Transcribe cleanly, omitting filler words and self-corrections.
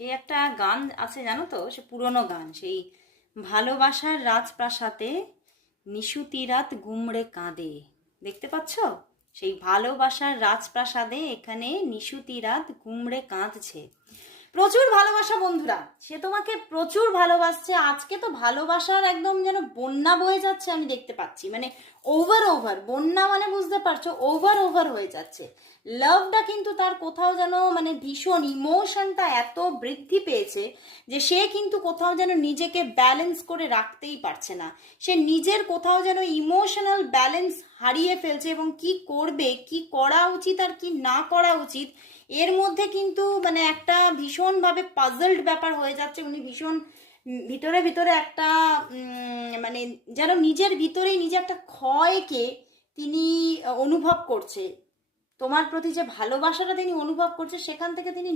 সেই একটা গান আছে জানো তো, সে পুরনো গান, সেই ভালোবাসার রাজপ্রাসাদে নিশুতি রাত গুমড়ে কাঁদে। দেখতে পাচ্ছ, সেই ভালোবাসার রাজপ্রাসাদে এখানে নিশুতি রাত গুমড়ে কাঁদছে। প্রচুর ভালোবাসা বন্ধুরা, সে তোমাকে প্রচুর ভালোবাসছে। আজকে তো ভালোবাসার একদম যেন বন্যা বয়ে যাচ্ছে, আমি দেখতে পাচ্ছি। মানে ওভার বন্যা, মানে বুঝতে পারছো, ওভার হয়ে যাচ্ছে। লাভটা কিন্তু তার কোথাও যেন মানে ভীষণ ইমোশনটা এত বৃদ্ধি পেয়েছে যে সে কিন্তু কোথাও যেন নিজেকে ব্যালেন্স করে রাখতেই পারছে না। সে নিজের কোথাও যেন ইমোশনাল ব্যালেন্স হারিয়ে ফেলছে, এবং কি করবে, কি করা উচিত আর কি না করা উচিত, এর মধ্যে কিন্তু মানে একটা ভীষণভাবে পাজলড ব্যাপার হয়ে যাচ্ছে। উনি ভীষণ ভিতরে একটা মানে যেন নিজের ভিতরেই নিজে একটা ক্ষয়কে তিনি অনুভব করছে। তোমার প্রতি যে ভালোবাসাটা তিনি অনুভব করছে, সেখান থেকে তিনি